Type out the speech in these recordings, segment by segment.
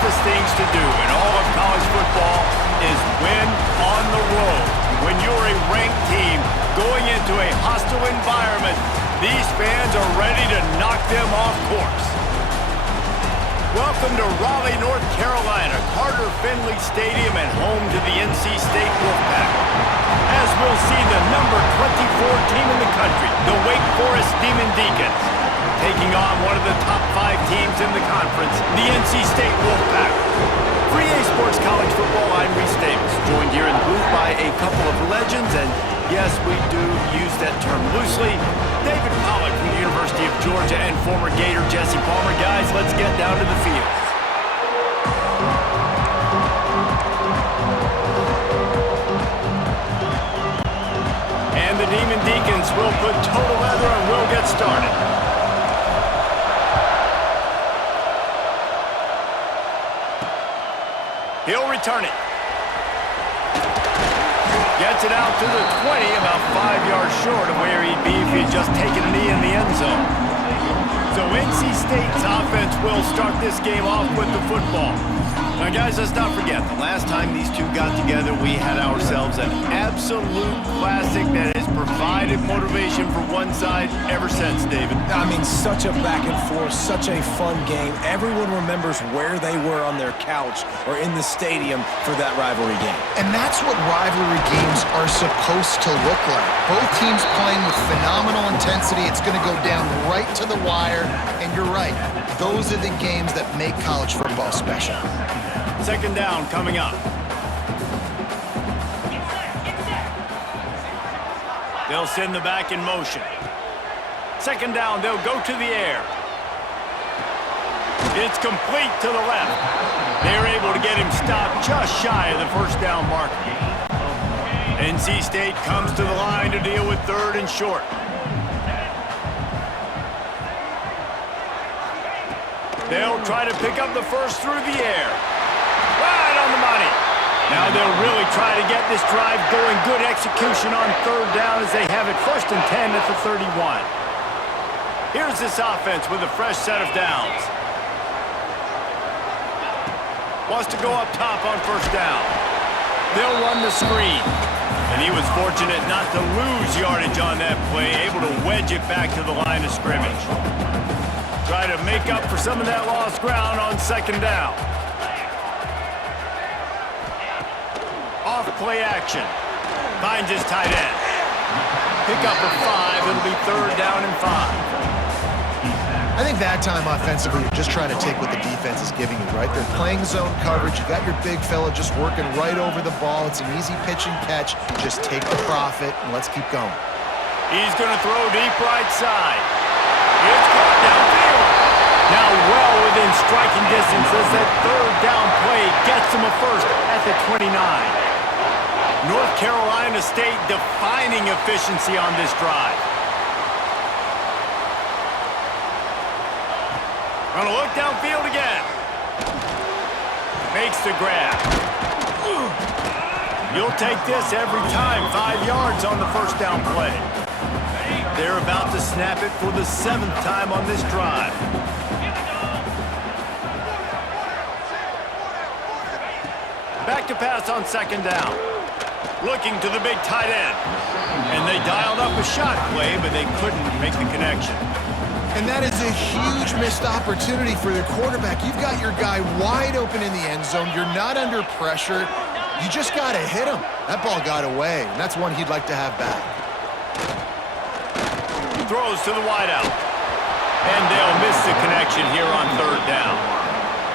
toughest things to do in all of college football is win on the road. When you're a ranked team going into a hostile environment, these fans are ready to knock them off course. Welcome to Raleigh, North Carolina, Carter Finley Stadium and home to the NC State Wolfpack. As we'll see the number 24 team in the country, the Wake Forest Demon Deacons, taking on one of the top 5 teams in the conference, the NC State Wolfpack. For EA Sports College Football, I'm Reese Davis, joined here in the booth by a couple of legends, and yes, we do use that term loosely. David Pollack from the University of Georgia and former Gator Jesse Palmer. Guys, let's get down to the field. And the Demon Deacons will put total leather and we'll get started. He'll return it. Gets it out to the 20, about 5 yards short of where he'd be if he'd just taken a knee in the end zone. So NC State's offense will start this game off with the football. Now, guys, let's not forget, the last time these two got together, we had ourselves an absolute classic that has provided motivation for one side ever since, David. I mean, such a back and forth, such a fun game. Everyone remembers where they were on their couch or in the stadium for that rivalry game. And that's what rivalry games are supposed to look like. Both teams playing with phenomenal intensity. It's going to go down right to the wire. And you're right, those are the games that make college football special. Second down coming up. They'll send the back in motion. Second down, they'll go to the air. It's complete to the left. They're able to get him stopped just shy of the first down marker. NC State comes to the line to deal with third and short. They'll try to pick up the first through the air. Right on the money. Now they'll really try to get this drive going. Good execution on third down as they have it 1st and 10 at the 31. Here's this offense with a fresh set of downs. Wants to go up top on first down. They'll run the screen. And he was fortunate not to lose yardage on that play, able to wedge it back to the line of scrimmage. Try to make up for some of that lost ground on second down. Off play action. Finds his tight end. Pick up a 5. It'll be third down and 5. I think that time offensively, you're just trying to take what the defense is giving you, right? They're playing zone coverage. You got your big fella just working right over the ball. It's an easy pitch and catch. Just take the profit and let's keep going. He's going to throw deep right side. It's caught downfield. Now well within striking distance as that third down play gets him a first at the 29. North Carolina State defining efficiency on this drive. Gonna look downfield again. Makes the grab. You'll take this every time. 5 yards on the first down play. They're about to snap it for the 7th time on this drive. Back to pass on second down. Looking to the big tight end. And they dialed up a shot play, but they couldn't make the connection. And that is a huge missed opportunity for their quarterback. You've got your guy wide open in the end zone. You're not under pressure. You just got to hit him. That ball got away, and that's one he'd like to have back. Throws to the wideout. And they'll miss the connection here on third down.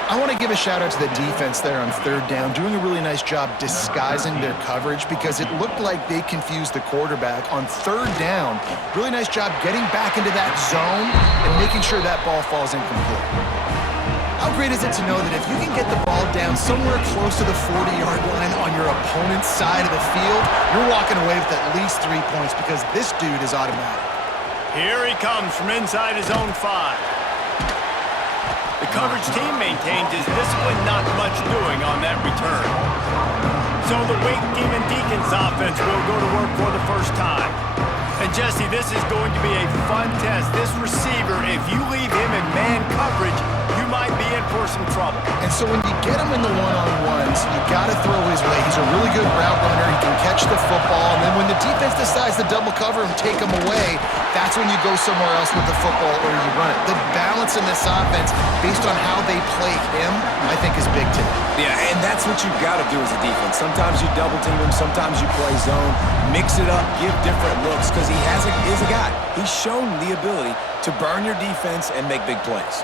I want to give a shout out to the defense there on third down, doing a really nice job disguising their coverage because it looked like they confused the quarterback on third down. Really nice job getting back into that zone and making sure that ball falls incomplete. How great is it to know that if you can get the ball down somewhere close to the 40-yard line on your opponent's side of the field, you're walking away with at least 3 points because this dude is automatic. Here he comes from inside his own 5. The coverage team maintained his discipline, not much doing on that return. So the Wake Demon Deacons offense will go to work for the first time. And Jesse, this is going to be a fun test. This receiver, if you leave him in man coverage, you might be in for for some trouble. And so when you get him in the one-on-ones, you got to throw his way. He's a really good route runner. He can catch the football. And then when the defense decides to double cover him, take him away, that's when you go somewhere else with the football or you run it. The balance in this offense, based on how they play him, I think is big today. Yeah, and that's what you've got to do as a defense. Sometimes you double team him, sometimes you play zone, mix it up, give different looks, because he is a guy. He's shown the ability to burn your defense and make big plays.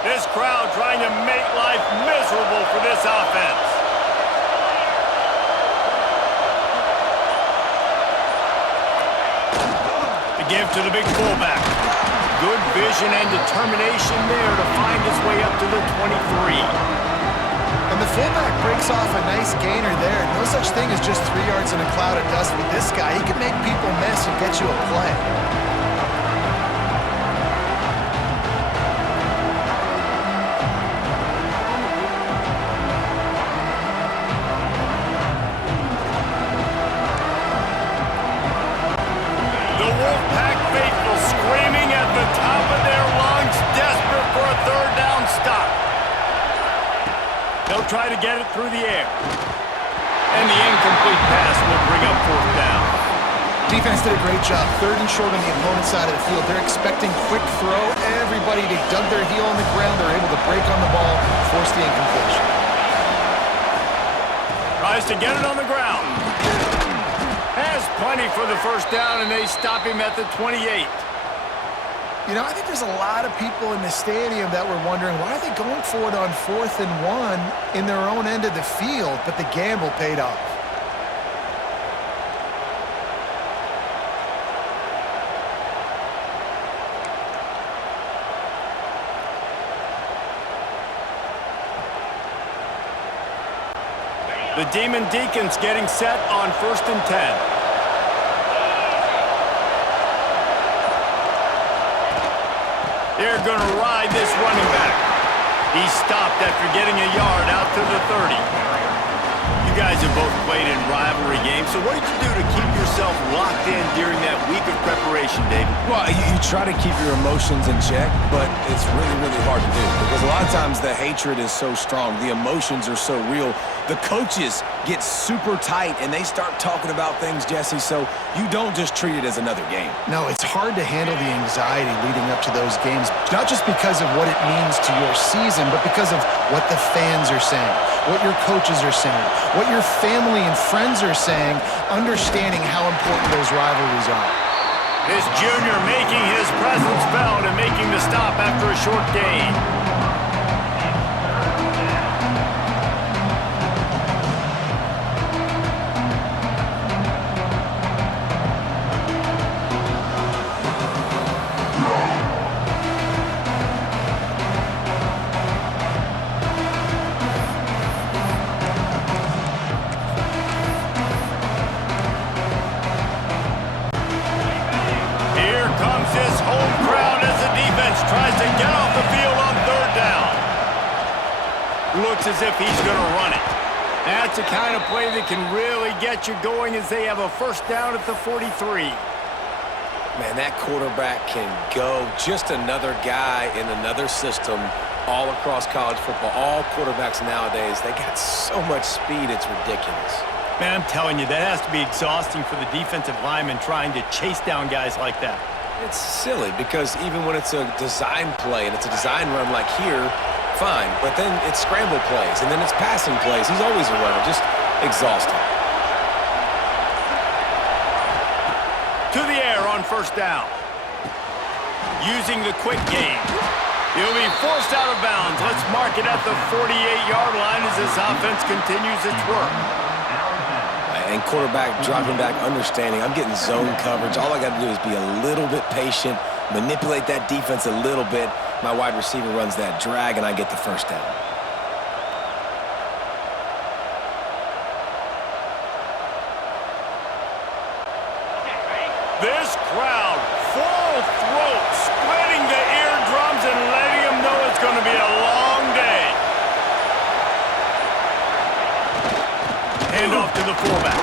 This crowd trying to make life miserable for this offense. The give to the big fullback. Good vision and determination there to find his way up to the 23. And the fullback breaks off a nice gainer there. No such thing as just 3 yards in a cloud of dust with this guy. He can make people miss and get you a play. Wolfpack faithful screaming at the top of their lungs, desperate for a third down stop. They'll try to get it through the air. And the incomplete pass will bring up fourth down. Defense did a great job. 3rd and short on the opponent's side of the field. They're expecting quick throw. Everybody, they dug their heel on the ground. They're able to break on the ball, force the incompletion. Tries to get it on the ground. Has plenty for the first down, and they stop him at the 28. You know, I think there's a lot of people in the stadium that were wondering, why are they going for it on 4th and 1 in their own end of the field? But the gamble paid off. The Demon Deacons getting set on 1st and 10. They're going to ride this running back. He stopped after getting a yard out to the 30. You guys have both played in rivalry games, so what did you do to keep yourself locked in during that week of preparation, David? Well, you try to keep your emotions in check, but it's really, really hard to do because a lot of times the hatred is so strong. The emotions are so real. The coaches get super tight, and they start talking about things, Jesse, so you don't just treat it as another game. No, it's hard to handle the anxiety leading up to those games, not just because of what it means to your season, but because of what the fans are saying, what your coaches are saying, what your family and friends are saying, understanding how important those rivalries are. This junior making his presence felt and making the stop after a short gain. Tries to get off the field on 3rd down. Looks as if he's going to run it. That's the kind of play that can really get you going as they have a first down at the 43. Man, that quarterback can go. Just another guy in another system all across college football. All quarterbacks nowadays, they got so much speed, it's ridiculous. Man, I'm telling you, that has to be exhausting for the defensive lineman trying to chase down guys like that. It's silly because even when it's a design play and it's a design run like here, fine. But then it's scramble plays and then it's passing plays. He's always a runner, just exhausting. To the air on 1st down. Using the quick game. He'll be forced out of bounds. Let's mark it at the 48-yard line as this offense continues its work. And quarterback dropping back, understanding I'm getting zone coverage. All I got to do is be a little bit patient, manipulate that defense a little bit. My wide receiver runs that drag, and I get the first down. This crowd, full throat, splitting the eardrums and letting them know it's going to be a long day. Hand off to the fullback.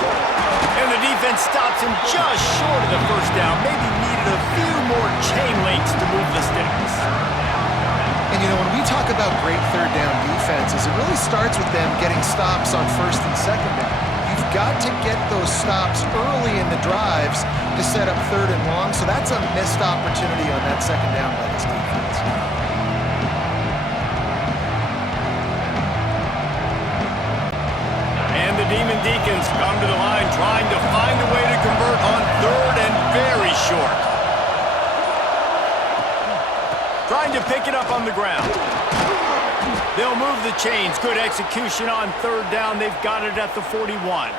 And the defense stops him just short of the first starts with them getting stops on first and second down. You've got to get those stops early in the drives to set up third and long, so that's a missed opportunity on that second down by this defense. And the Demon Deacons come to the line trying to find a way to convert on third and very short. Trying to pick it up on the ground. They'll move the chains. Good execution on third down. They've got it at the 41.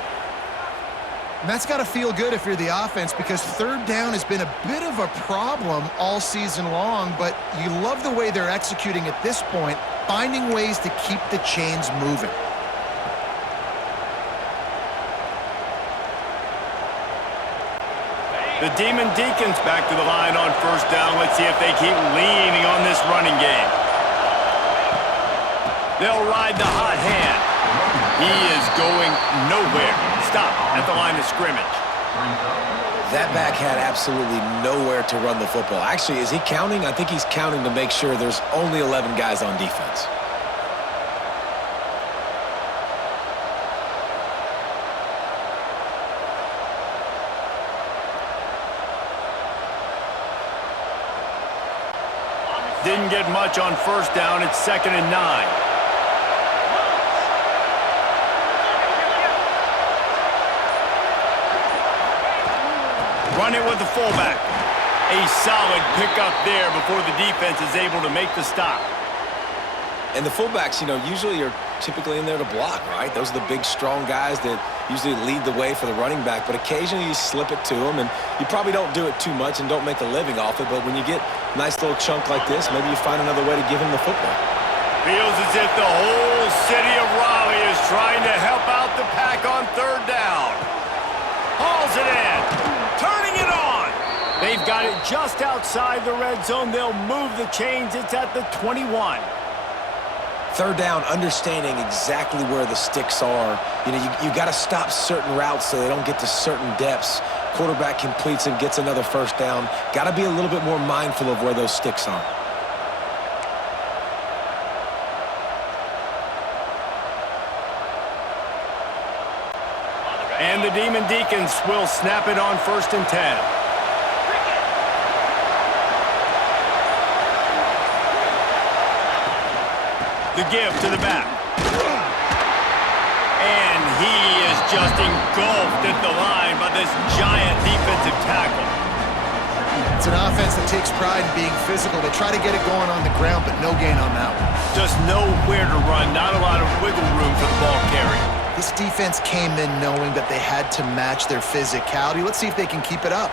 And that's got to feel good if you're the offense, because third down has been a bit of a problem all season long, but you love the way they're executing at this point, finding ways to keep the chains moving. The Demon Deacons back to the line on first down. Let's see if they keep leaning on this running game. They'll ride the hot hand. He is going nowhere. Stop at the line of scrimmage. That back had absolutely nowhere to run the football. Actually, is he counting? I think he's counting to make sure there's only 11 guys on defense. Didn't get much on first down. It's 2nd and 9. Run it with the fullback. A solid pickup there before the defense is able to make the stop. And the fullbacks, usually are typically in there to block, right? Those are the big, strong guys that usually lead the way for the running back. But occasionally you slip it to them, and you probably don't do it too much and don't make a living off it. But when you get a nice little chunk like this, maybe you find another way to give him the football. Feels as if the whole city of Raleigh is trying to help out the Pack on third down. Hauls it in. Turning it on. They've got it just outside the red zone. They'll move the chains. It's at the 21. Third down, understanding exactly where the sticks are. You got to stop certain routes so they don't get to certain depths. Quarterback completes and gets another first down. Got to be a little bit more mindful of where those sticks are. And the Demon Deacons will snap it on 1st and 10. The give to the back. And he is just engulfed at the line by this giant defensive tackle. It's an offense that takes pride in being physical. They try to get it going on the ground, but no gain on that one. Just nowhere to run, not a lot of wiggle room for the ball carrier. This defense came in knowing that they had to match their physicality. Let's see if they can keep it up.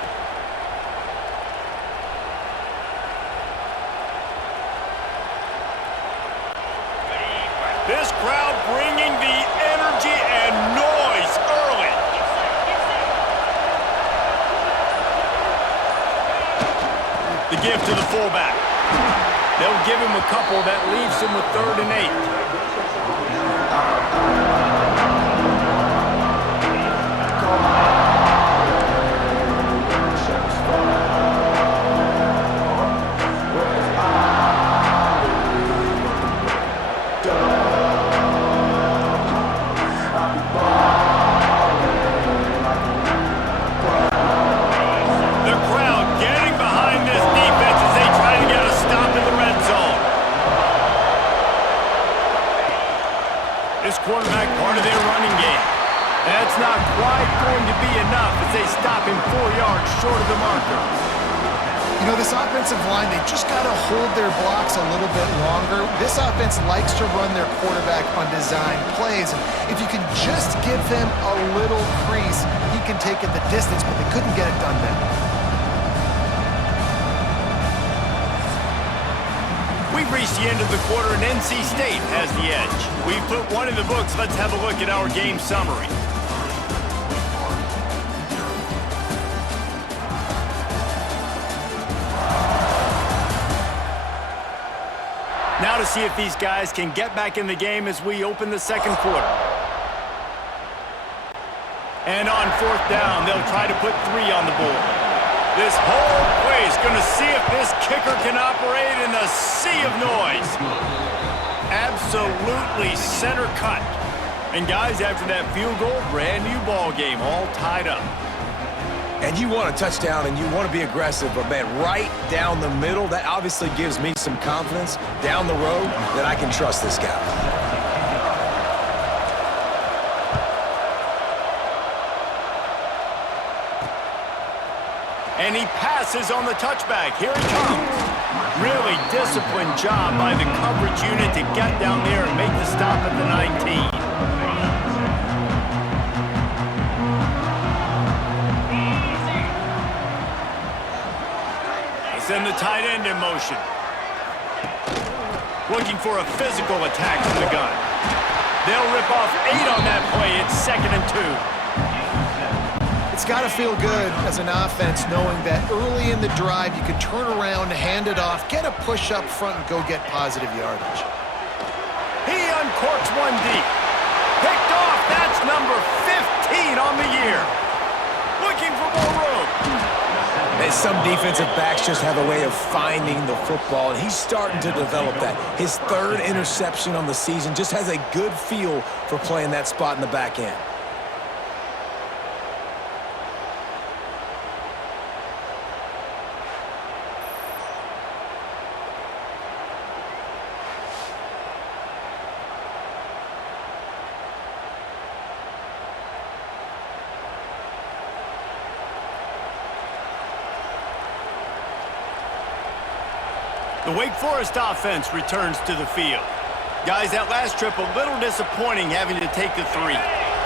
This crowd bringing the energy and noise early. The give to the fullback. They'll give him a couple. That leaves him with 3rd and 8. The crowd getting behind this defense as they try to get a stop in the red zone. This quarterback part of their running game. That's not quite going to be enough as they stop him 4 yards short of the marker. This offensive line, they just got to hold their blocks a little bit longer. This offense likes to run their quarterback on design plays, and if you can just give him a little crease, he can take it the distance, but they couldn't get it done then. We've reached the end of the quarter, and NC State has the edge. We've put one in the books. Let's have a look at our game summary. Now to see if these guys can get back in the game as we open the second quarter. And on 4th down, they'll try to put 3 on the board. This whole place going to see if this kicker can operate in the sea of noise. Absolutely center cut. And guys, after that field goal, brand new ball game, all tied up. And you want a touchdown and you want to be aggressive, but man, right down the middle, that obviously gives me some confidence down the road that I can trust this guy. And he passes on the touchback. Here he comes. Really disciplined job by the coverage unit to get down there and make the stop at the 19. Send the tight end in motion. Looking for a physical attack from the gun. They'll rip off 8 on that play. It's 2nd and 2. It's got to feel good as an offense knowing that early in the drive you can turn around, hand it off, get a push up front, and go get positive yardage. He uncorks one deep. Picked off. That's number 15 on the year. Looking for more room. And some defensive backs just have a way of finding the football, and he's starting to develop that. His 3rd interception on the season, just has a good feel for playing that spot in the back end. The Wake Forest offense returns to the field. Guys, that last trip a little disappointing having to take the 3.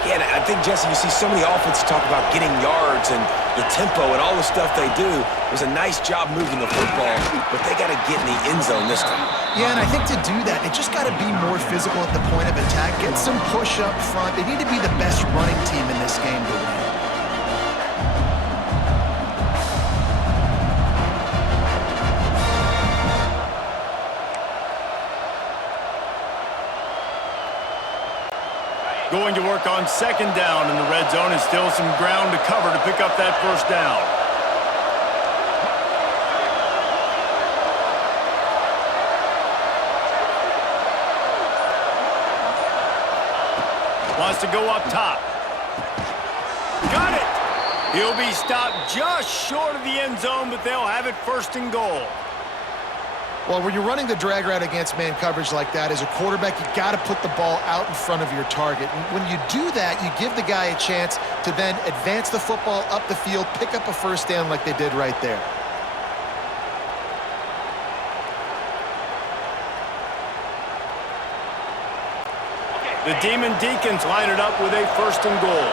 Yeah, and I think, Jesse, you see so many offenses talk about getting yards and the tempo and all the stuff they do. It was a nice job moving the football, but they got to get in the end zone this time. Yeah, and I think to do that, they just got to be more physical at the point of attack, get some push up front. They need to be the best running team in this game to win. Going to work on 2nd down in the red zone, and still some ground to cover to pick up that 1st down. Wants to go up top. Got it! He'll be stopped just short of the end zone, but they'll have it 1st and goal. Well, when you're running the drag route against man coverage like that, as a quarterback, you got to put the ball out in front of your target. And when you do that, you give the guy a chance to then advance the football up the field, pick up a 1st down like they did right there. The Demon Deacons line it up with a 1st and goal.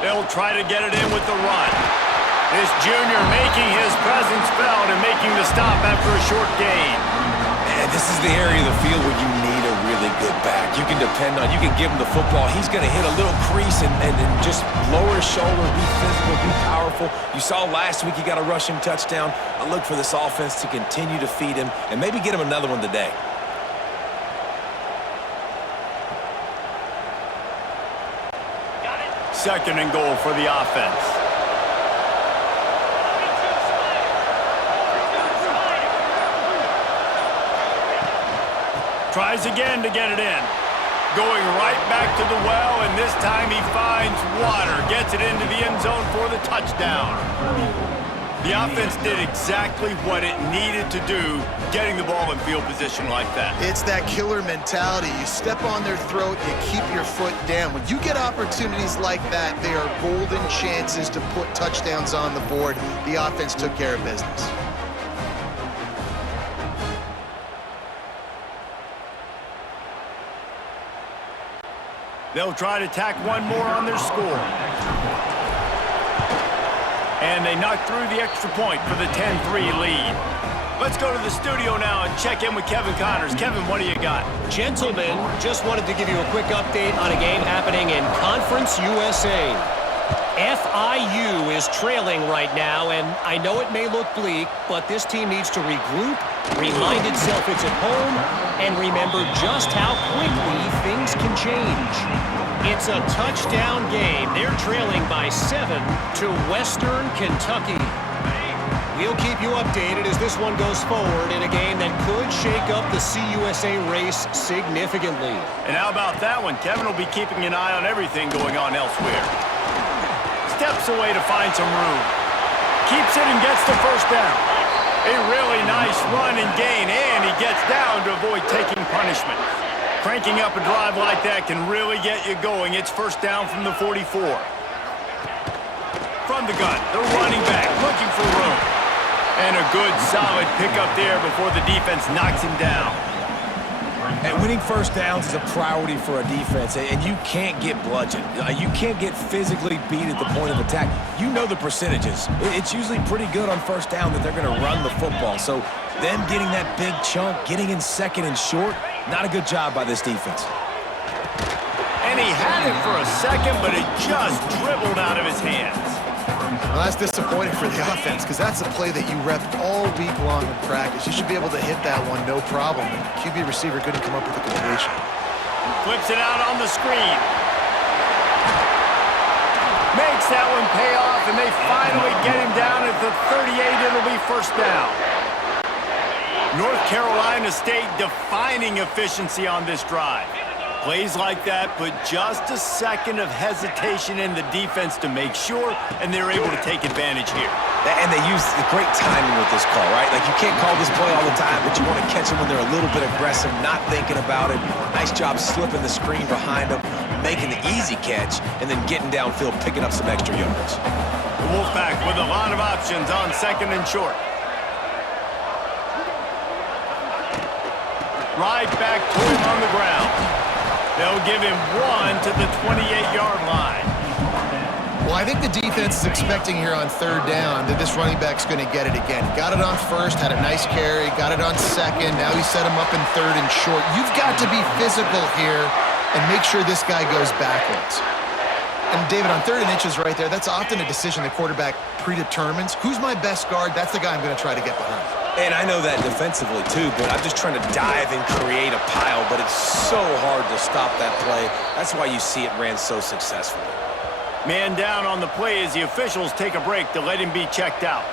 They'll try to get it in with the run. This junior making his presence felt and making the stop after a short gain. And this is the area of the field where you need a really good back. You can depend on, you can give him the football. He's going to hit a little crease and just lower his shoulder, be physical, be powerful. You saw last week he got a rushing touchdown. I look for this offense to continue to feed him and maybe get him another one today. Second and goal for the offense. Tries again to get it in. Going right back to the well, and this time he finds water. Gets it into the end zone for the touchdown. The offense did exactly what it needed to do, getting the ball in field position like that. It's that killer mentality. You step on their throat, you keep your foot down. When you get opportunities like that, they are golden chances to put touchdowns on the board. The offense took care of business. They'll try to tack one more on their score. And they knock through the extra point for the 10-3 lead. Let's go to the studio now and check in with Kevin Connors. Kevin, what do you got? Gentlemen, just wanted to give you a quick update on a game happening in Conference USA. FIU is trailing right now, and I know it may look bleak, but this team needs to regroup, remind itself it's at home, and remember just how quickly things can change. It's It's a touchdown game. They're trailing by 7 to Western Kentucky. We'll keep you updated as this one goes forward in a game that could shake up the CUSA race significantly. And how about that one? Kevin will be keeping an eye on everything going on elsewhere. Steps away to find some room. Keeps it and gets the first down. A really nice run and gain, and he gets down to avoid taking punishment. Cranking up a drive like that can really get you going. It's first down from the 44. From the gun, the running back looking for room. And a good, solid pickup there before the defense knocks him down. And winning first downs is a priority for a defense, and you can't get bludgeoned. You can't get physically beat at the point of attack. You know the percentages. It's usually pretty good on first down that they're going to run the football. So them getting that big chunk, getting in second and short, not a good job by this defense. And he had it for a second, but it just dribbled out of his hands. Well, that's disappointing for the offense because that's a play that you rep all week long in practice. You should be able to hit that one no problem. QB receiver couldn't come up with a completion. Flips it out on the screen. Makes that one pay off, and they finally get him down at the 38. It'll be first down. North Carolina State defining efficiency on this drive. Plays like that put just a second of hesitation in the defense to make sure, and they're able to take advantage here. And they use the great timing with this call, right? Like, you can't call this play all the time, but you want to catch them when they're a little bit aggressive, not thinking about it. Nice job slipping the screen behind them, making the easy catch, and then getting downfield, picking up some extra yards. The Wolfpack with a lot of options on second and short. Right back to him on the ground. They'll give him one to the 28-yard line. Well, I think the defense is expecting here on third down that this running back's going to get it again. He got it on first, had a nice carry, got it on second. Now he set him up in third and short. You've got to be physical here and make sure this guy goes backwards. And, David, on third and inches right there, that's often a decision the quarterback predetermines. Who's my best guard? That's the guy I'm going to try to get behind. And I know that defensively, too, but I'm just trying to dive and create a pile, but it's so hard to stop that play. That's why you see it ran so successfully. Man down on the play as the officials take a break to let him be checked out.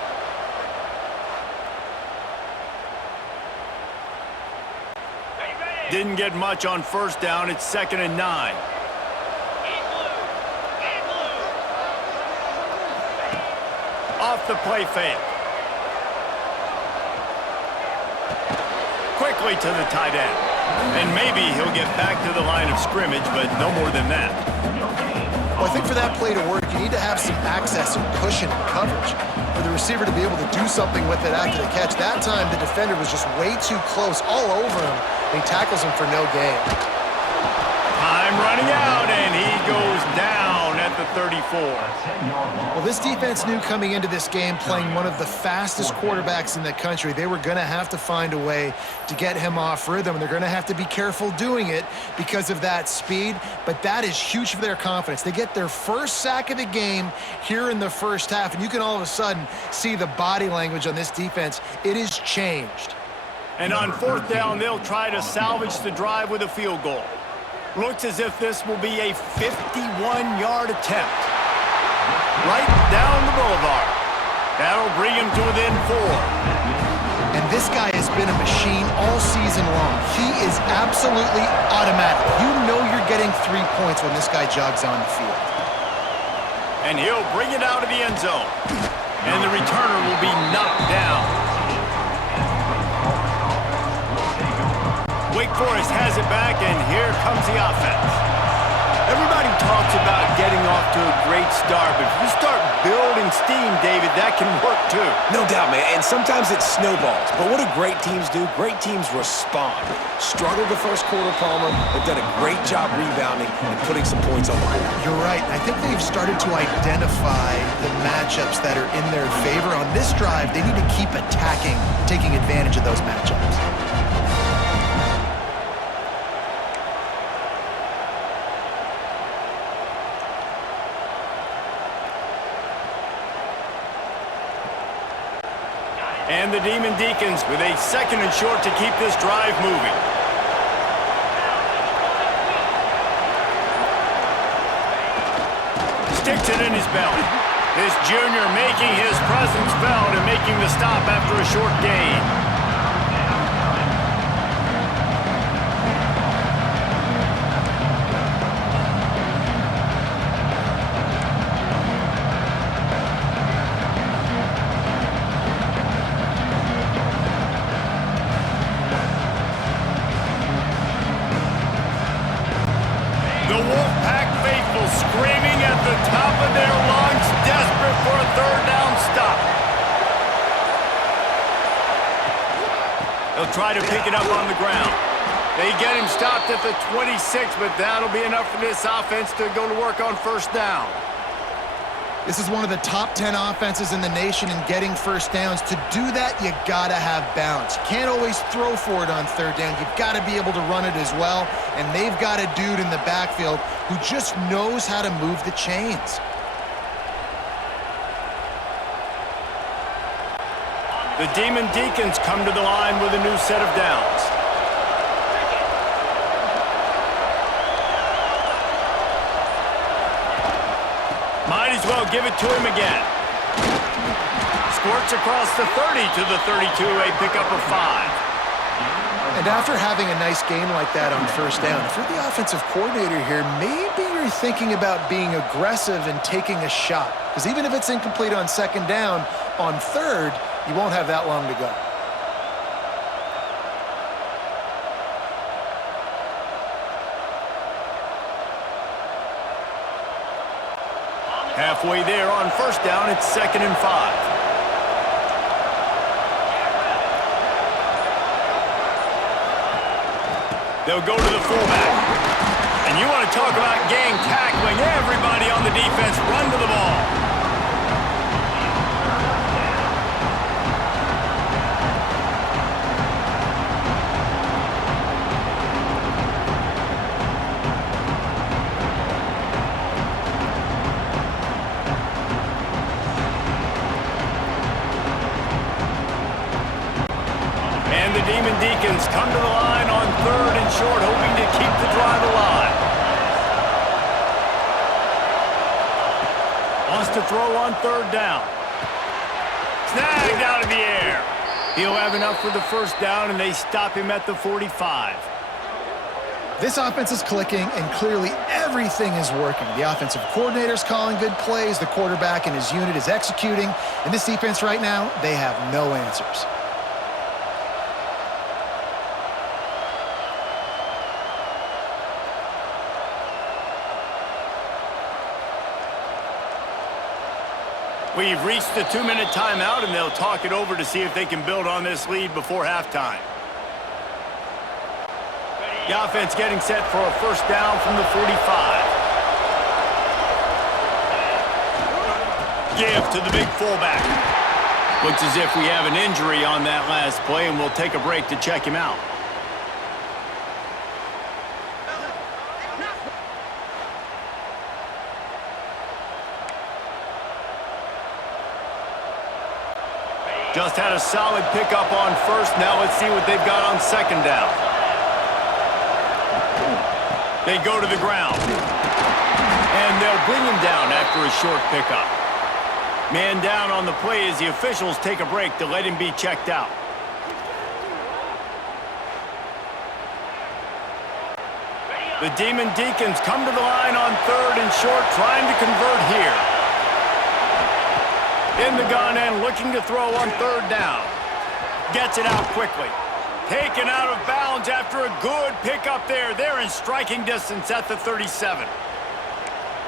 Didn't get much on first down. It's 2nd and 9. Off the play fake. Quickly to the tight end. And maybe he'll get back to the line of scrimmage, but no more than that. Well, I think for that play to work, you need to have some access, some cushion and coverage for the receiver to be able to do something with it after the catch. That time, the defender was just way too close, all over him, and he tackles him for no gain. Time running out, and he goes down at the 34. Well, this defense knew coming into this game, playing one of the fastest quarterbacks in the country, they were going to have to find a way to get him off rhythm, and they're going to have to be careful doing it because of that speed, but that is huge for their confidence. They get their first sack of the game here in the first half, and you can all of a sudden see the body language on this defense. It is changed. And on fourth down, they'll try to salvage the drive with a field goal. Looks as if this will be a 51-yard attempt. Right down the boulevard. That'll bring him to within 4. And this guy has been a machine all season long. He is absolutely automatic. You know you're getting 3 points when this guy jogs on the field. And he'll bring it out of the end zone. And the returner will be knocked down. Wake Forest has it back, and here comes the offense. Everybody talks about getting off to a great start, but if you start building steam, David, that can work too. No doubt, man, and sometimes it snowballs. But what do great teams do? Great teams respond. Struggled the first quarter, Palmer. They've done a great job rebounding and putting some points on the board. You're right. I think they've started to identify the matchups that are in their favor. On this drive, they need to keep attacking, taking advantage of those matchups. And the Demon Deacons with a 2nd and short to keep this drive moving. sticks it in his belly. This junior making his presence felt and making the stop after a short gain. The Wolfpack faithful screaming at the top of their lungs, desperate for a third down stop. They'll try to pick it up on the ground. They get him stopped at the 26, but that'll be enough for this offense to go to work on first down. This is one of the top 10 offenses in the nation in getting first downs. To do that, you gotta have balance. You can't always throw for it on third down. You've got to be able to run it as well, and they've got a dude in the backfield who just knows how to move the chains. The Demon Deacons come to the line with a new set of downs. Might as well give it to him again. Squirts across the 30 to the 32, a pickup of 5. And after having a nice game like that on first down, if you're the offensive coordinator here, maybe you're thinking about being aggressive and taking a shot. Because even if it's incomplete on second down, on third, you won't have that long to go. Halfway there on first down, it's 2nd and 5. They'll go to the fullback. And you want to talk about gang tackling. Everybody on the defense run to the ball. And the Demon Deacons come to the line on 3rd and short, hoping to keep the drive alive. Wants to throw on 3rd down. Snagged out of the air. He'll have enough for the first down, and they stop him at the 45. This offense is clicking, and clearly everything is working. The offensive coordinator's calling good plays. The quarterback and his unit is executing. And this defense right now, they have no answers. We've reached the 2-minute timeout, and they'll talk it over to see if they can build on this lead before halftime. The offense getting set for a first down from the 45. Give to the big fullback. Looks as if we have an injury on that last play, and we'll take a break to check him out. Just had a solid pickup on first. Now let's see what they've got on second down. They go to the ground. And they'll bring him down after a short pickup. Man down on the play as the officials take a break to let him be checked out. The Demon Deacons come to the line on 3rd and short, trying to convert here. In the gun and looking to throw on 3rd down. Gets it out quickly. Taken out of bounds after a good pickup there. They're in striking distance at the 37.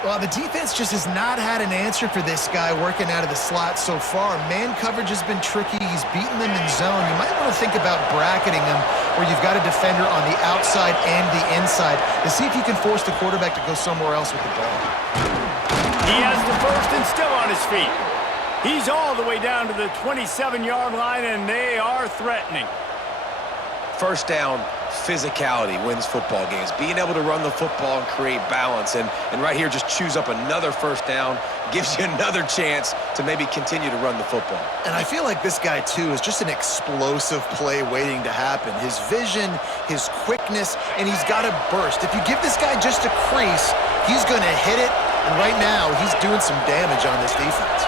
Well, the defense just has not had an answer for this guy working out of the slot so far. Man coverage has been tricky. He's beaten them in zone. You might want to think about bracketing him where you've got a defender on the outside and the inside to see if you can force the quarterback to go somewhere else with the ball. He has the first and still on his feet. He's all the way down to the 27-yard line, and they are threatening. First down, physicality wins football games. Being able to run the football and create balance. And right here, just choose up another first down, gives you another chance to maybe continue to run the football. And I feel like this guy, too, is just an explosive play waiting to happen. His vision, his quickness, and he's got a burst. If you give this guy just a crease, he's going to hit it And right now, he's doing some damage on this defense.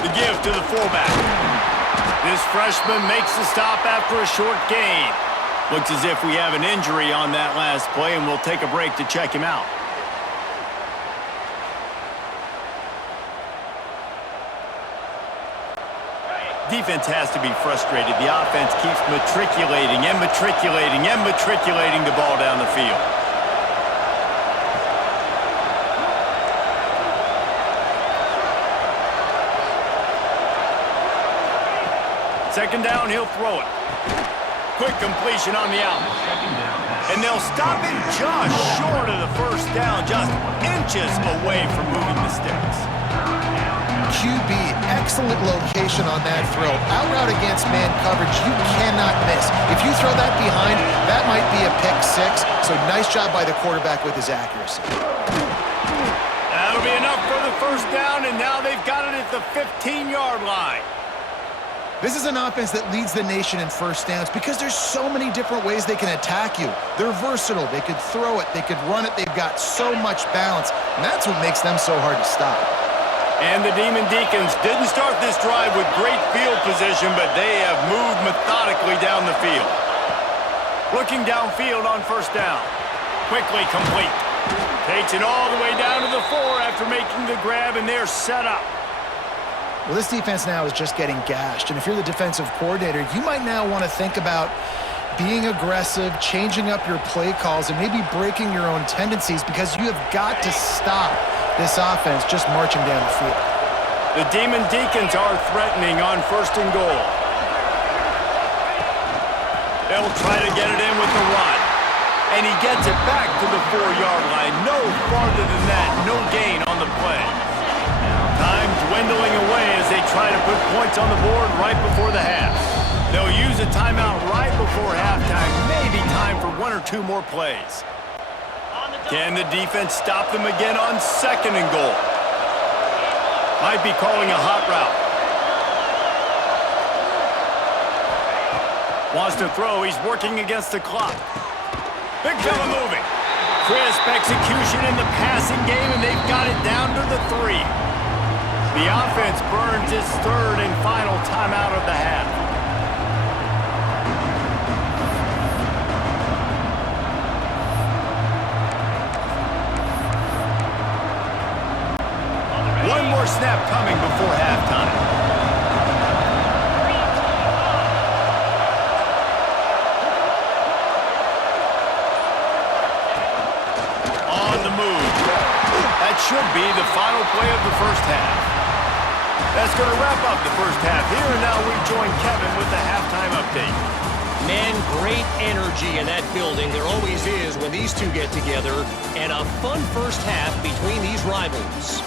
The give to the fullback. This freshman makes the stop after a short gain. Looks as if we have an injury on that last play, and we'll take a break to check him out. Defense has to be frustrated. The offense keeps matriculating and matriculating and matriculating the ball down the field. Second down, he'll throw it. Quick completion on the out. And they'll stop it just short of the first down, just inches away from moving the sticks. QB, excellent location on that throw. Out route against man coverage, you cannot miss. If you throw that behind, that might be a pick six. So nice job by the quarterback with his accuracy. That'll be enough for the first down, and now they've got it at the 15-yard line. This is an offense that leads the nation in first downs because there's so many different ways they can attack you. They're versatile. They could throw it. They could run it. They've got so much balance, and that's what makes them so hard to stop. And the Demon Deacons didn't start this drive with great field position, but they have moved methodically down the field. Looking downfield on first down. Quickly complete. Takes it all the way down to the 4 after making the grab, and they're set up. Well, this defense now is just getting gashed, and if you're the defensive coordinator, you might now want to think about being aggressive, changing up your play calls, and maybe breaking your own tendencies because you have got to stop this offense just marching down the field. The Demon Deacons are threatening on first and goal. They'll try to get it in with the run. And he gets it back to the 4-yard line. No farther than that. No gain on the play. Time dwindling away as they try to put points on the board right before the half. They'll use a timeout right before halftime. Maybe time for 1 or 2 more plays. Can the defense stop them again on second and goal? Might be calling a hot route. Wants to throw. He's working against the clock. Big fella moving. Crisp execution in the passing game, and they've got it down to the 3. The offense burns its third and final timeout of the half. One more snap coming before halftime. On the move. That should be the final play of the first half. That's going to wrap up the first half here, and now we join Kevin with the halftime update. Man, great energy in that building. There always is when these two get together, and a fun first half between these rivals.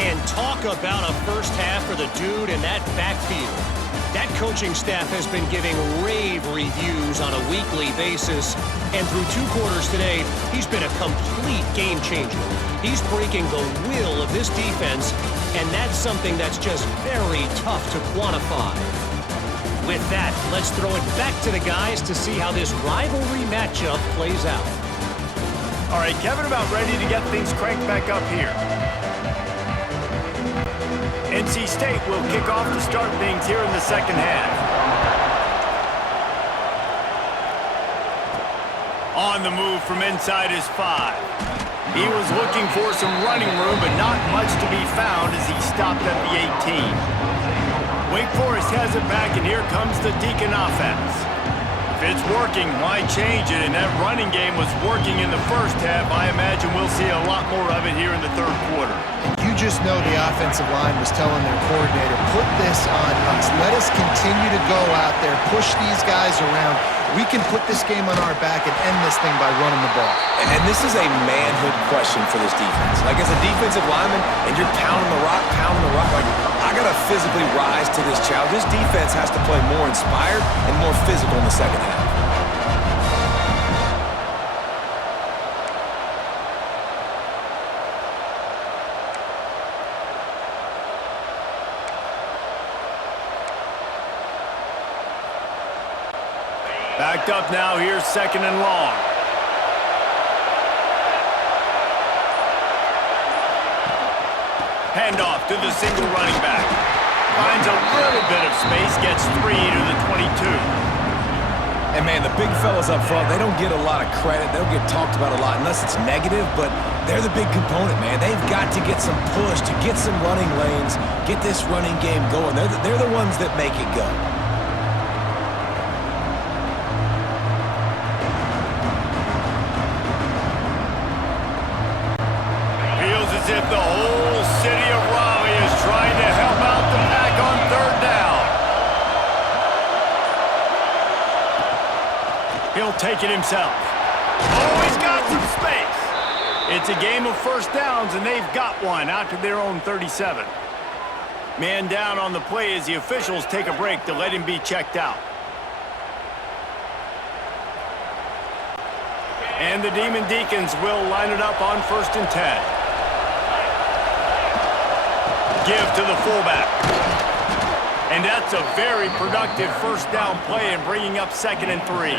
And talk about a first half for the dude in that backfield. That coaching staff has been giving rave reviews on a weekly basis. And through 2 quarters today, he's been a complete game changer. He's breaking the will of this defense, and that's something that's just very tough to quantify. With that, let's throw it back to the guys to see how this rivalry matchup plays out. All right, Kevin, about ready to get things cranked back up here. NC State will kick off to start things here in the second half. On the move from inside his 5. He was looking for some running room, but not much to be found as he stopped at the 18. Wake Forest has it back, and here comes the Deacon offense. If it's working, why change it? And that running game was working in the first half. I imagine we'll see a lot more of it here in the third quarter. You just know the offensive line was telling their coordinator, put this on us. Let us continue to go out there, push these guys around. We can put this game on our back and end this thing by running the ball. And this is a manhood question for this defense. Like, as a defensive lineman, and you're pounding the rock, like, I got to physically rise to this challenge. This defense has to play more inspired and more physical in the second half. Backed up now, here's second and long. Handoff to the single running back. Finds a little bit of space, gets 3 to the 22. And, man, the big fellas up front, they don't get a lot of credit. They don't get talked about a lot unless it's negative, but they're the big component, man. They've got to get some push, to get some running lanes, get this running game going. They're the ones that make it go. Feels as if the whole city of Raleigh is trying to help out the Pack on third down. He'll take it himself. Oh, he's got some space. It's a game of first downs, and they've got one out to their own 37. Man down on the play as the officials take a break to let him be checked out. And the Demon Deacons will line it up on 1st and 10. Give to the fullback. And that's a very productive first down play and bringing up 2nd and 3.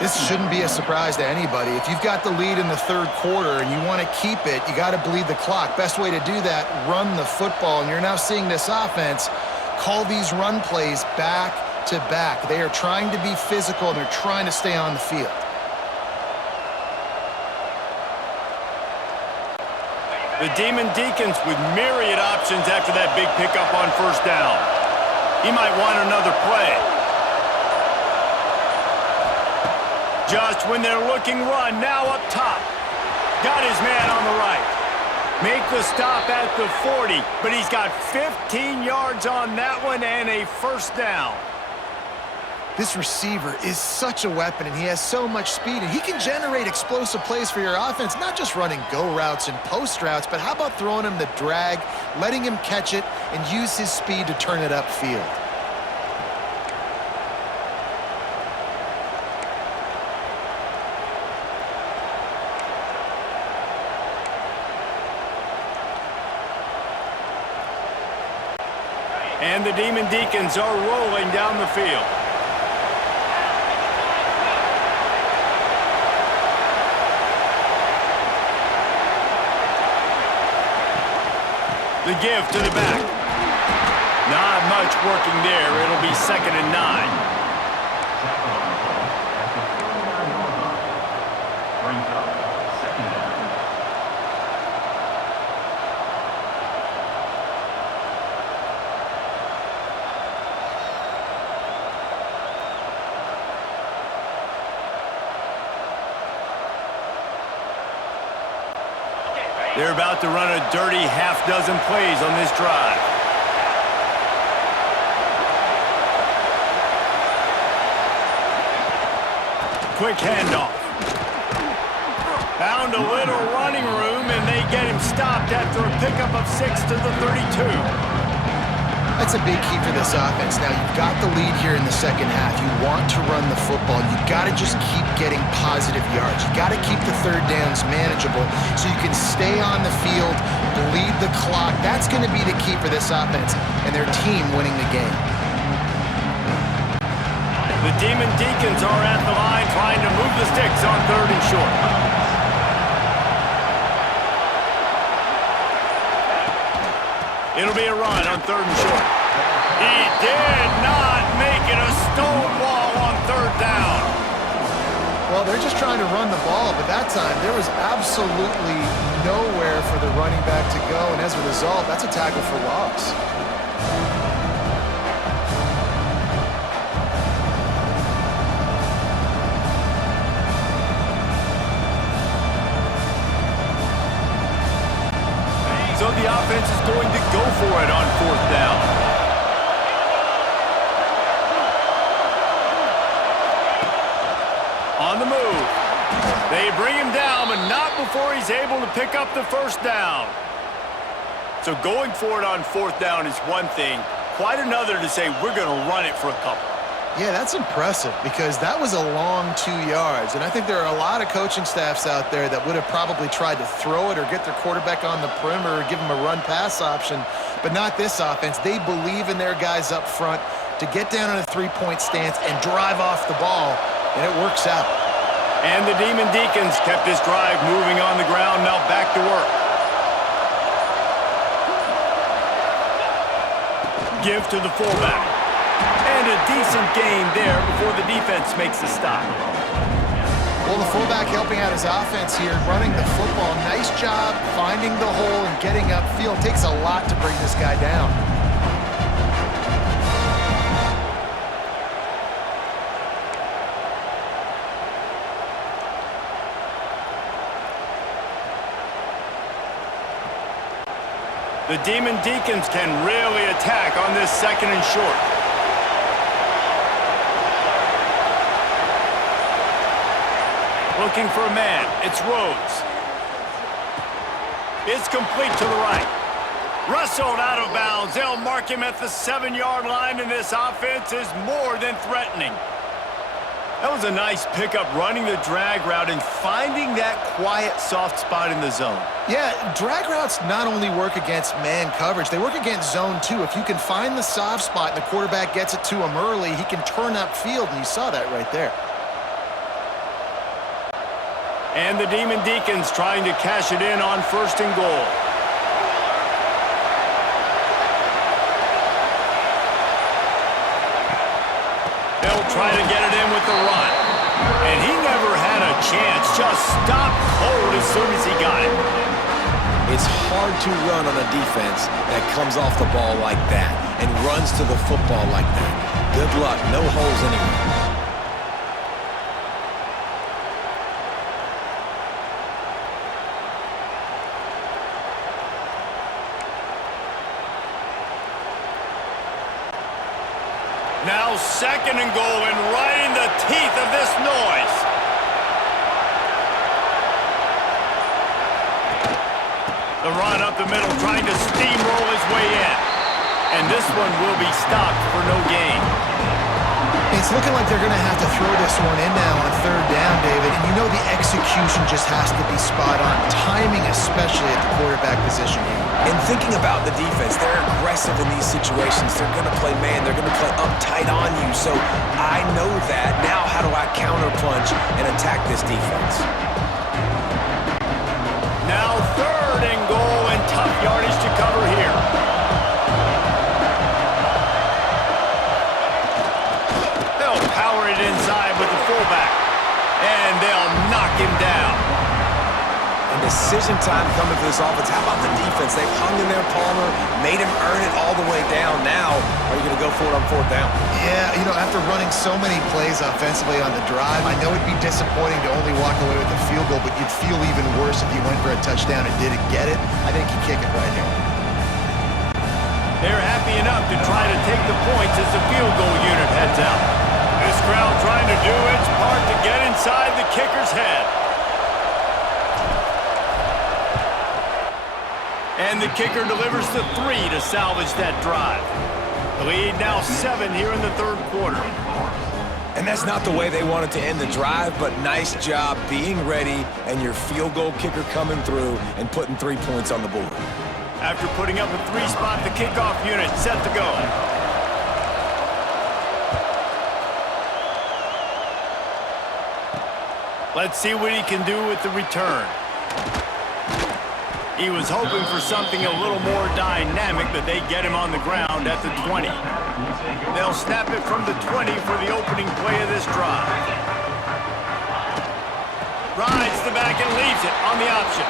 This shouldn't be a surprise to anybody. If you've got the lead in the third quarter and you want to keep it, you got to bleed the clock. Best way to do that, run the football. And you're now seeing this offense call these run plays back to back. They are trying to be physical, and they're trying to stay on the field. The Demon Deacons with myriad options after that big pickup on first down. He might want another play. Just when they're looking run, now up top. Got his man on the right. Make the stop at the 40, but he's got 15 yards on that one and a first down. This receiver is such a weapon, and he has so much speed, and he can generate explosive plays for your offense, not just running go routes and post routes, but how about throwing him the drag, letting him catch it, and use his speed to turn it upfield. And the Demon Deacons are rolling down the field. The give to the back. Not much working there. It'll be 2nd and 9. They're about to run a dirty half-dozen plays on this drive. Quick handoff. Found a little running room, and they get him stopped after a pickup of 6 to the 32. That's a big key for this offense. Now, you've got the lead here in the second half. You want to run the football. You've got to just keep getting positive yards. You've got to keep the third downs manageable so you can stay on the field, bleed the clock. That's going to be the key for this offense and their team winning the game. The Demon Deacons are at the line trying to move the sticks on 3rd and short. It'll be a run on 3rd and short. He did not make it a stonewall on 3rd down. Well, they're just trying to run the ball, but that time there was absolutely nowhere for the running back to go, and as a result, that's a tackle for loss. So the offense is going to go for it on 4th down. On the move. They bring him down, but not before he's able to pick up the first down. So going for it on 4th down is one thing. Quite another to say we're going to run it for a couple. Yeah, that's impressive because that was a long 2 yards. And I think there are a lot of coaching staffs out there that would have probably tried to throw it or get their quarterback on the perimeter or give him a run-pass option, but not this offense. They believe in their guys up front to get down in a three-point stance and drive off the ball, and it works out. And the Demon Deacons kept this drive moving on the ground, now back to work. Give to the fullback. And a decent gain there before the defense makes the stop. Well, the fullback helping out his offense here, running the football. Nice job finding the hole and getting upfield. Takes a lot to bring this guy down. The Demon Deacons can really attack on this 2nd and short. Looking for a man. It's Rhodes. It's complete to the right. Wrestled out of bounds. They'll mark him at the 7-yard line, and this offense is more than threatening. That was a nice pickup, running the drag route and finding that quiet, soft spot in the zone. Yeah, drag routes not only work against man coverage, they work against zone too. If you can find the soft spot and the quarterback gets it to him early, he can turn upfield, and you saw that right there. And the Demon Deacons trying to cash it in on 1st and goal. They'll try to get it in with the run. And he never had a chance. Just stopped cold as soon as he got it. It's hard to run on a defense that comes off the ball like that and runs to the football like that. Good luck. No holes anywhere. Now 2nd and goal, and right in the teeth of this noise. The run up the middle, trying to steamroll his way in. And this one will be stopped for no gain. It's looking like they're going to have to throw this one in now on 3rd down, David. And you know the execution just has to be spot on. Timing, especially at the quarterback position here. And thinking about the defense, they're aggressive in these situations. They're going to play man. They're going to play uptight on you. So I know that. Now how do I counterpunch and attack this defense? Now 3rd and goal, and tough yardage to cover here. They'll power it inside with the fullback. And they'll knock him down. And decision time coming for this offense. How about the defense? They've hung in there, Palmer, made him earn it all the way down. Now, are you going to go for it on 4th down? Yeah, you know, after running so many plays offensively on the drive, I know it'd be disappointing to only walk away with a field goal, but you'd feel even worse if you went for a touchdown and didn't get it. I think you kick it right here. They're happy enough to try to take the points as the field goal unit heads out. This crowd trying to do its part to get inside the kicker's head. And the kicker delivers the 3 to salvage that drive. The lead now 7 here in the 3rd quarter. And that's not the way they wanted to end the drive, but nice job being ready and your field goal kicker coming through and putting 3 points on the board. After putting up a 3-spot, the kickoff unit set to go. Let's see what he can do with the return. He was hoping for something a little more dynamic, but they get him on the ground at the 20. They'll snap it from the 20 for the opening play of this drive. Rides the back and leaves it on the option.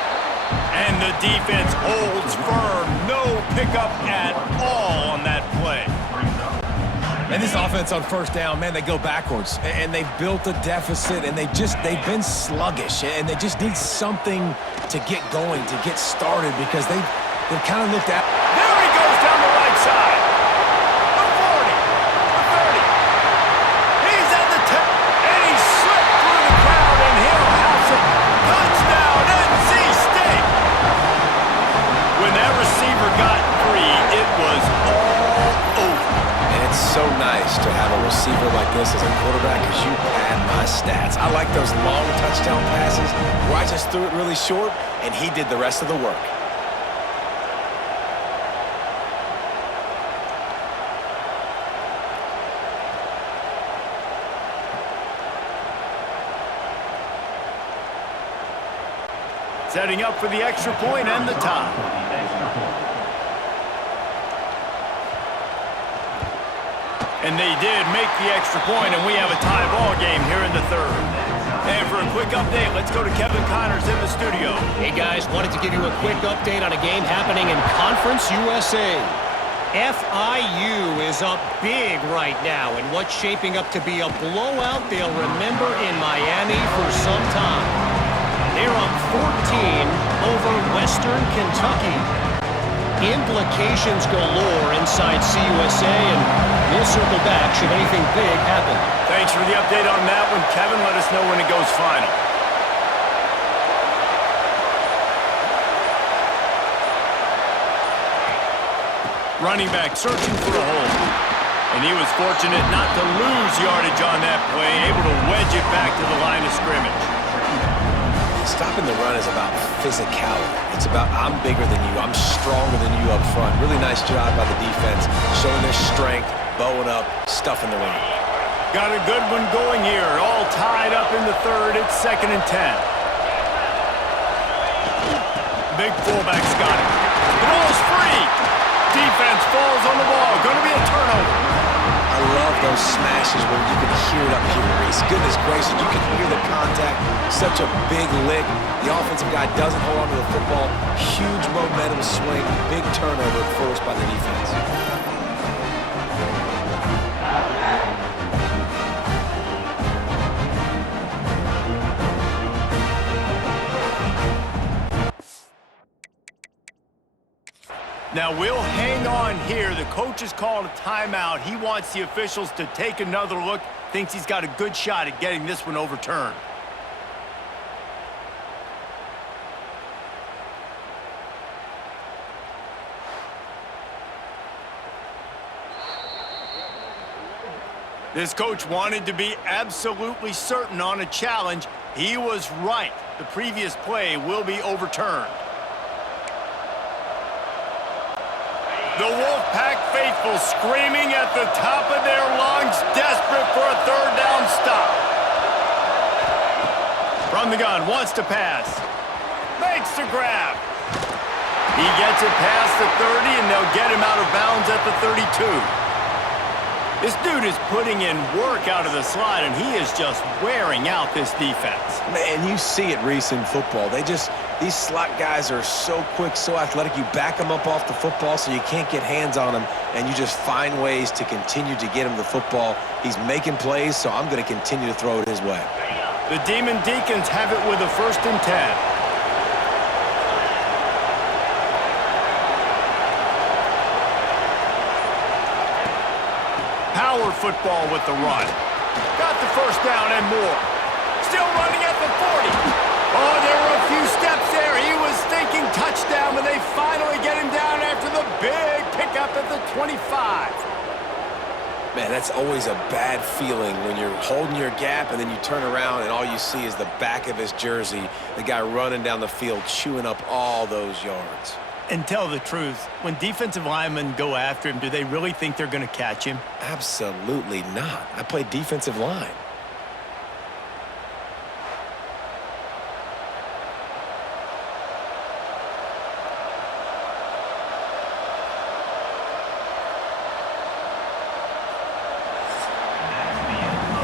And the defense holds firm. No pickup at all on that play. And this offense on 1st down, man, they go backwards. And they've built a deficit, and they've been sluggish. And they just need something to get going, to get started, because they've kind of looked at. There he goes down the right side. The 40, the 30. He's at the 10, and he slipped through the crowd, and he'll house it. Touchdown, NC State. When that receiver got free, it was all over. And it's so nice to have a receiver like this as a quarterback, because you pad my stats. I like those long touchdown passes where I just threw it really short, and he did the rest of the work. Setting up for the extra point and the tie. And they did make the extra point, and we have a tie ball game here in the third. And for a quick update, let's go to Kevin Connors in the studio. Hey guys, wanted to give you a quick update on a game happening in Conference USA. FIU is up big right now in what's shaping up to be a blowout they'll remember in Miami for some time. They're up 14 over Western Kentucky. Implications galore inside CUSA, and we'll circle back should anything big happen. Thanks for the update on that one, Kevin. Let us know when it goes final. Running back searching for a hole. And he was fortunate not to lose yardage on that play, able to wedge it back to the line of scrimmage. Stopping the run is about physicality. It's about I'm bigger than you, I'm stronger than you up front. Really nice job by the defense, showing their strength, bowing up, stuffing the run. Got a good one going here. All tied up in the third. It's 2nd and 10. Big fullback's got it. The ball's free. Defense falls on the ball. Going to be a turnover. I love those smashes where you can hear it up here, Reese. Goodness gracious, you can hear the contact. Such a big lick. The offensive guy doesn't hold on to the football. Huge momentum swing. Big turnover forced by the defense. Now we'll hang on here. The coach has called a timeout. He wants the officials to take another look. Thinks he's got a good shot at getting this one overturned. This coach wanted to be absolutely certain on a challenge. He was right. The previous play will be overturned. The Wolfpack faithful screaming at the top of their lungs, desperate for a third down stop. From the gun, wants to pass. Makes the grab. He gets it past the 30, and they'll get him out of bounds at the 32. This dude is putting in work out of the slot, and he is just wearing out this defense. Man, you see it, Reese, in football. These slot guys are so quick, so athletic. You back them up off the football so you can't get hands on them, and you just find ways to continue to get him the football. He's making plays, so I'm going to continue to throw it his way. The Demon Deacons have it with a 1st and 10. Power football with the run. Got the first down and more. Still running at the 40. Oh, there were a few steps there. He was thinking touchdown, but they finally get him down after the big pickup at the 25. Man, that's always a bad feeling when you're holding your gap and then you turn around and all you see is the back of his jersey, the guy running down the field, chewing up all those yards. And tell the truth, when defensive linemen go after him, do they really think they're going to catch him? Absolutely not. I played defensive line.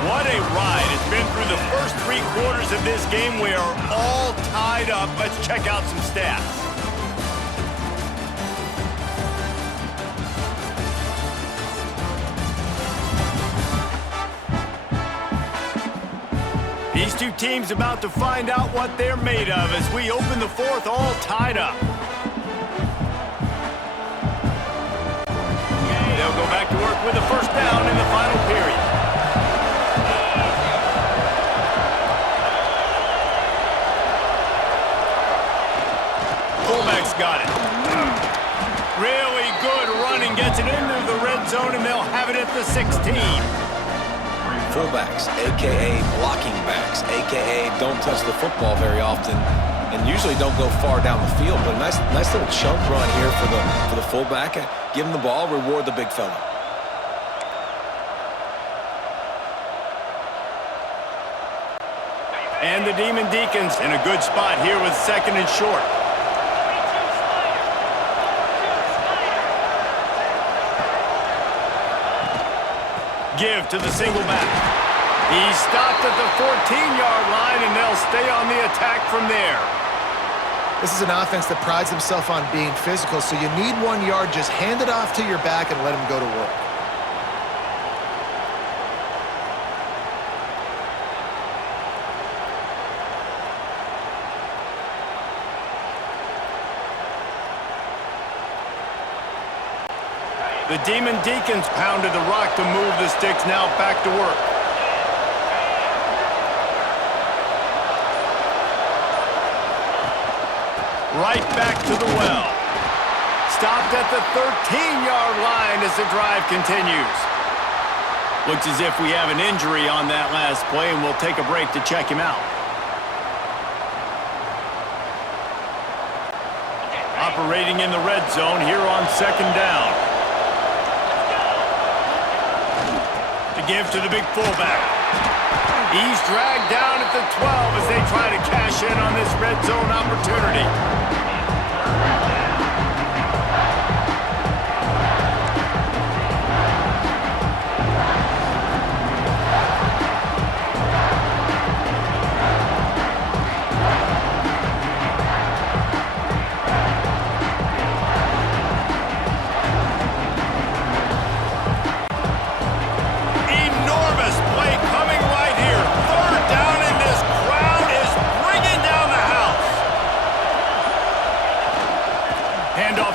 What a ride. It's been through the first 3 quarters of this game. We are all tied up. Let's check out some stats. These two teams about to find out what they're made of as we open the 4th all tied up. They'll go back to work with a first down in the final period. Fullback's got it. Really good running, gets it into the red zone, and they'll have it at the 16. Fullbacks, a.k.a. blocking backs, a.k.a. don't touch the football very often and usually don't go far down the field. But a nice little chunk run here for the fullback. Give him the ball, reward the big fella. And the Demon Deacons in a good spot here with 2nd and short. Give to the single back. He stopped at the 14-yard line, and they'll stay on the attack from there. This is an offense that prides themselves on being physical, so you need 1 yard, just hand it off to your back and let them go to work. The Demon Deacons pounded the rock to move the sticks, now back to work. Right back to the well. Stopped at the 13-yard line as the drive continues. Looks as if we have an injury on that last play, and we'll take a break to check him out. Operating in the red zone here on 2nd down. To give to the big fullback. He's dragged down at the 12 as they try to cash in on this red zone opportunity.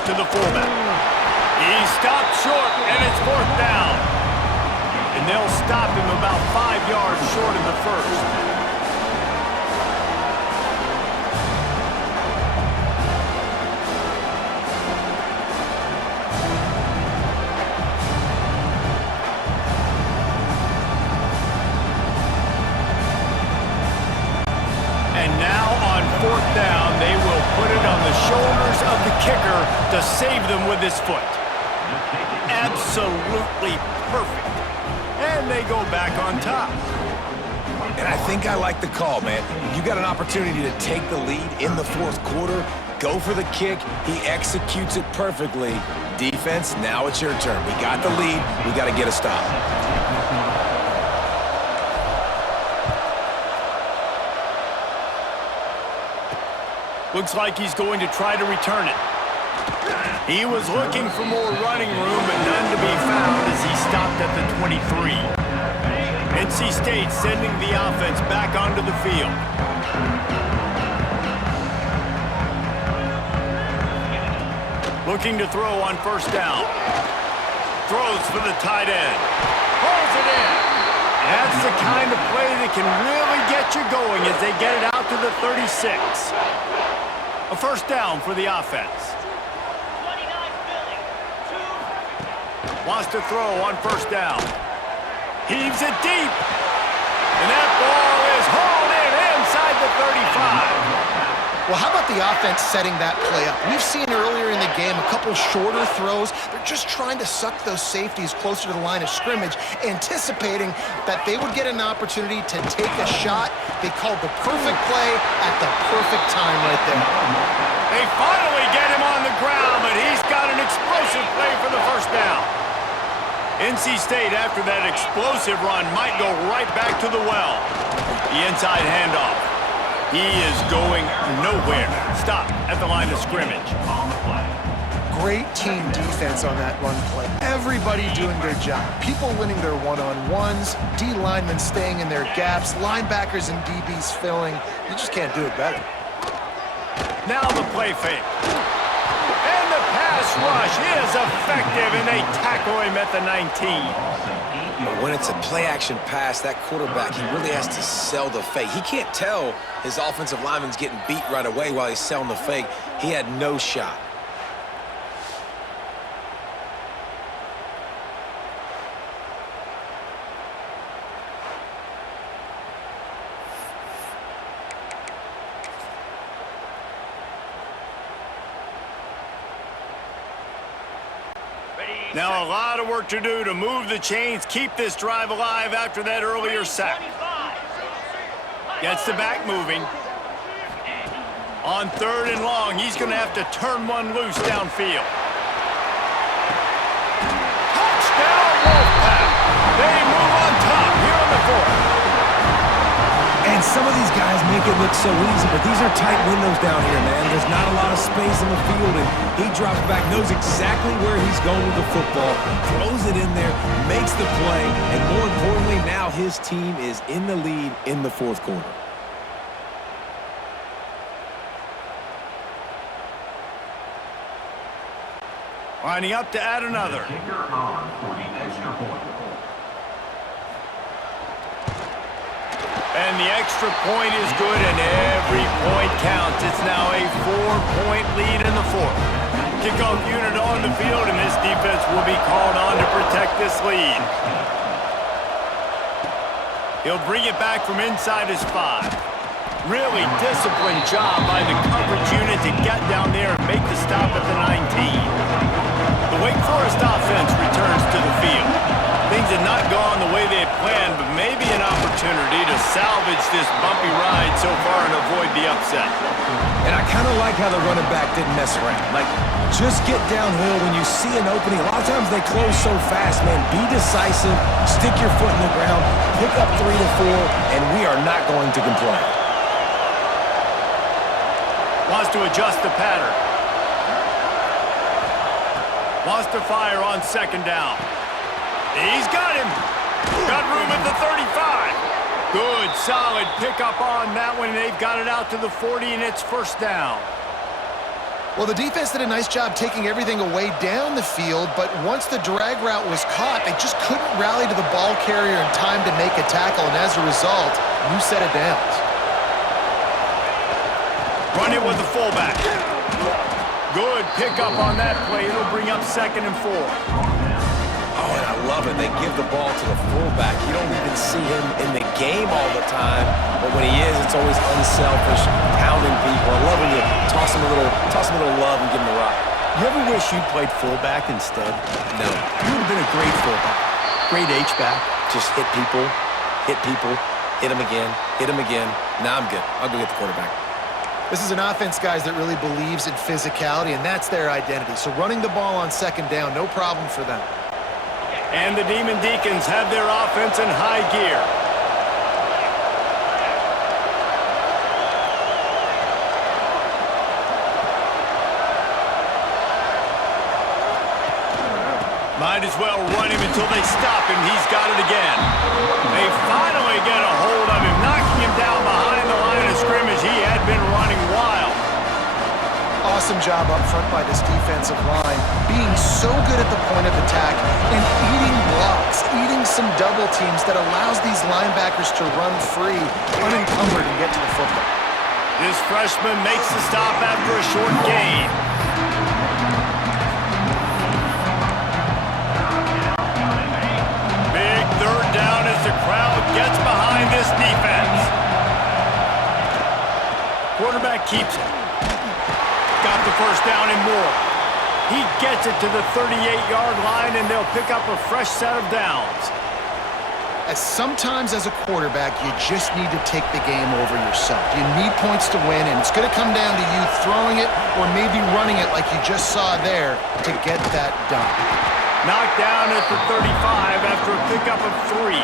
To the fullback. He stopped short, and it's 4th down. And they'll stop him about 5 yards short in the first. And now on 4th down, they will put it on the shoulders of the kicker to save them with his foot. Absolutely perfect. And they go back on top. And I think I like the call, man. You got an opportunity to take the lead in the 4th quarter. Go for the kick. He executes it perfectly. Defense, now it's your turn. We got the lead. We got to get a stop. Looks like he's going to try to return it. He was looking for more running room, but none to be found as he stopped at the 23. NC State sending the offense back onto the field. Looking to throw on 1st down. Throws for the tight end. Pulls it in. That's the kind of play that can really get you going as they get it out to the 36. A 1st down for the offense. Wants to throw on 1st down. Heaves it deep. And that ball is hauled in inside the 35. Well, how about the offense setting that play up? We've seen earlier in the game a couple shorter throws. They're just trying to suck those safeties closer to the line of scrimmage, anticipating that they would get an opportunity to take a shot. They called the perfect play at the perfect time right there. They finally get him on the ground, but he's got an explosive play for the 1st down. NC State, after that explosive run, might go right back to the well. The inside handoff. He is going nowhere. Stop at the line of scrimmage. Great team defense on that run play. Everybody doing their job. People winning their one-on-ones, D linemen staying in their gaps, linebackers and DBs filling. You just can't do it better. Now the play fake. And the pass rush is effective, and they tackle him at the 19. But when it's a play-action pass, that quarterback, he really has to sell the fake. He can't tell his offensive lineman's getting beat right away while he's selling the fake. He had no shot. Now a lot of work to do to move the chains, keep this drive alive after that earlier sack. Gets the back moving. On 3rd and long, he's going to have to turn one loose downfield. Touchdown, Wolfpack! They move on top here on the fourth. And some of these guys make it look so easy, but these are tight windows down here, man. There's not a lot of space in the field, and he drops back, knows exactly where he's going with the football, throws it in there, makes the play, and more importantly, now his team is in the lead in the fourth quarter. Lining up to add another. And the extra point is good, and every point counts. It's now a 4-point lead in the fourth. Kickoff unit on the field, and this defense will be called on to protect this lead. He'll bring it back from inside his 5. Really disciplined job by the coverage unit to get down there and make the stop at the 19. The Wake Forest offense returns to the field. Things had not gone the way they had planned, but maybe an opportunity to salvage this bumpy ride so far and avoid the upset. And I kind of like how the running back didn't mess around. Like, just get downhill when you see an opening. A lot of times they close so fast, man. Be decisive, stick your foot in the ground, pick up 3 to 4, and we are not going to complain. Wants to adjust the pattern. Wants to fire on second down. He's got him. Got room at the 35. Good, solid pickup on that one. They've got it out to the 40, and it's first down. Well, the defense did a nice job taking everything away down the field, but once the drag route was caught, they just couldn't rally to the ball carrier in time to make a tackle, and as a result, new set of downs. Run it with the fullback. Good pickup on that play. It'll bring up 2nd and 4. Oh, and I love it. They give the ball to the fullback. You don't even see him in the game all the time, but when he is, it's always unselfish, pounding people. I love when you toss him a little love and give him a rock. You ever wish you played fullback instead? No. You would have been a great fullback. Great H-back. Just hit people, hit them again. Nah, I'm good. I'll go get the quarterback. This is an offense, guys, that really believes in physicality, and that's their identity. So running the ball on second down, no problem for them. And the Demon Deacons have their offense in high gear. Might as well run him until they stop him. He's got it again. They finally get a hold of him, knocking him down behind the line of scrimmage. He had been running wild. Awesome job up front by this defensive line, being so good at the point of attack and eating blocks, eating some double teams that allows these linebackers to run free, unencumbered, and get to the football. This freshman makes the stop after a short gain. Big 3rd down as the crowd gets behind this defense. Quarterback keeps it. Got the first down and more. He gets it to the 38-yard line, and they'll pick up a fresh set of downs. As sometimes as a quarterback, you just need to take the game over yourself. You need points to win, and it's going to come down to you throwing it or maybe running it like you just saw there to get that done. Knocked down at the 35 after a pickup of 3.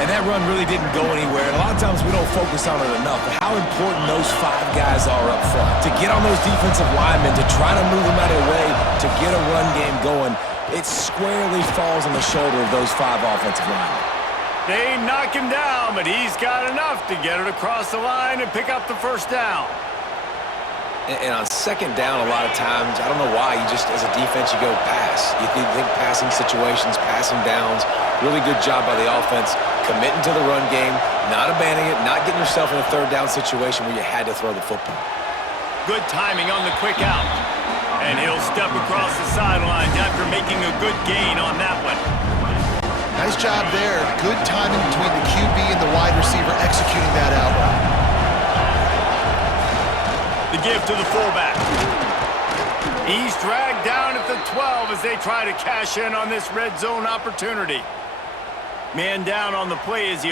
And that run really didn't go anywhere. And a lot of times we don't focus on it enough. But how important those 5 guys are up front. To get on those defensive linemen, to try to move them out of the way, to get a run game going, it squarely falls on the shoulder of those 5 offensive linemen. They knock him down, but he's got enough to get it across the line and pick up the first down. And on second down, a lot of times, I don't know why, you just, as a defense, you go pass. You think passing situations, passing downs. Really good job by the offense, committing to the run game, not abandoning it, not getting yourself in a 3rd down situation where you had to throw the football. Good timing on the quick out. And he'll step across the sidelines after making a good gain on that one. Nice job there. Good timing between the QB and the wide receiver executing that out route. The give to the fullback. He's dragged down at the 12 as they try to cash in on this red zone opportunity. Man down on the play as he